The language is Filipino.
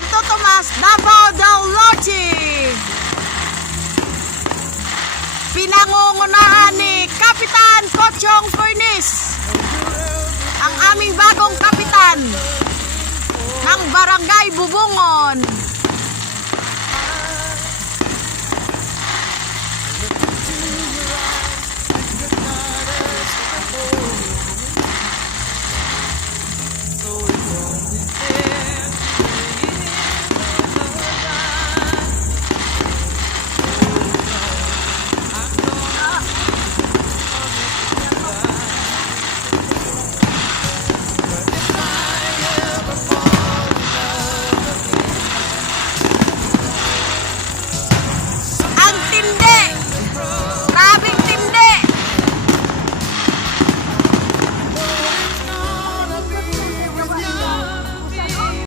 Santo Tomas, Davao del Norte. Pinangungunahan ni Kapitan Kochong Furnace, ang aming bagong kapitan ng Barangay Bubungon.